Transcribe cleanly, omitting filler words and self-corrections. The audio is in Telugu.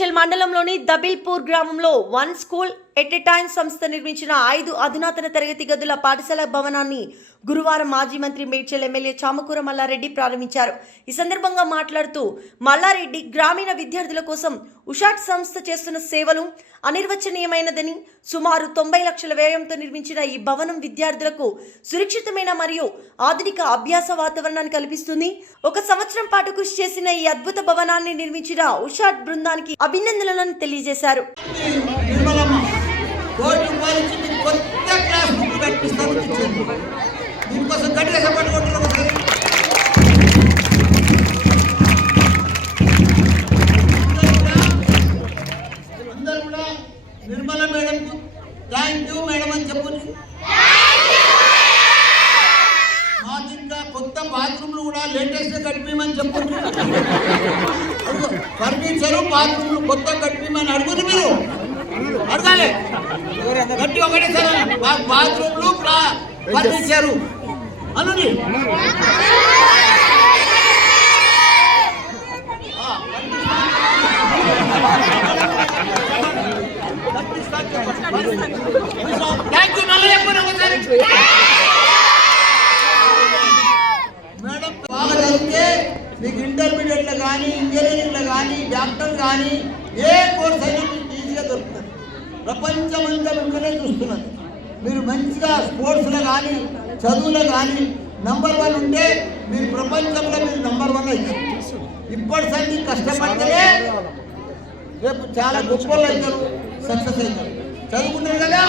మేడ్చల్ మండలంలోని దబిల్పూర్ గ్రామంలో one school at a time సంస్థ నిర్మించిన 5 అధునాతన తరగతి గదుల పాఠశాల భవనాన్ని గురువారం మాజీ మంత్రి మేడ్చల్ ఎమ్మెల్యే చామకూర మల్లారెడ్డి ప్రారంభించారు. ఈ సందర్భంగా మాట్లాడుతూ మల్లారెడ్డి గ్రామీణ విద్యార్థుల కోసం ఉషాట్ సంస్థ చేస్తున్న సేవలు అనిర్వచనీయమైనదని, సుమారు 90 లక్షల వ్యయంతో నిర్మించిన ఈ భవనం విద్యార్థులకు సురక్షితమైన మరియు ఆధునిక అభ్యాస వాతావరణాన్ని కల్పిస్తుంది. 1 సంవత్సరం పాటు కృషి చేసిన ఈ అద్భుత భవనాన్ని నిర్మించిన ఉషాట్ బృందానికి అభినందనలను తెలియజేశారు. Nirmala madam thank you madam అని చెప్పండి. మాకు ఇంకా కొత్త బాత్రూమ్లు కూడా లేటెస్ట్ కట్టిమని చెప్పండి. ఫర్నిచరు బాత్రూమ్లు కొత్త కట్టిమని అడుగుతుంది. మీరు అడగాలి గట్టి ఒకటే సార్ బాత్రూమ్లు ఫర్నిచరు అనుని మేడం బాగా చదివితే మీకు ఇంటర్మీడియట్లో కానీ ఇంజనీరింగ్లో కానీ డాక్టర్ కానీ ఏ కోర్స్ అయినా మీకు ఈజీగా దొరుకుతుంది. ప్రపంచమంతా మిమ్మల్నే చూస్తున్నది. మీరు మంచిగా స్పోర్ట్స్లో కానీ చదువులో కానీ నంబర్ 1 ఉంటే మీరు ప్రపంచంలో మీరు నంబర్ 1 అవుతారు. ఇప్పటిసరికి కష్టపడితేనే రేపు చాలా గొప్ప వాళ్ళు అవుతారు, సక్సెస్ అవుతారు. చదువుకుంటారు కదా.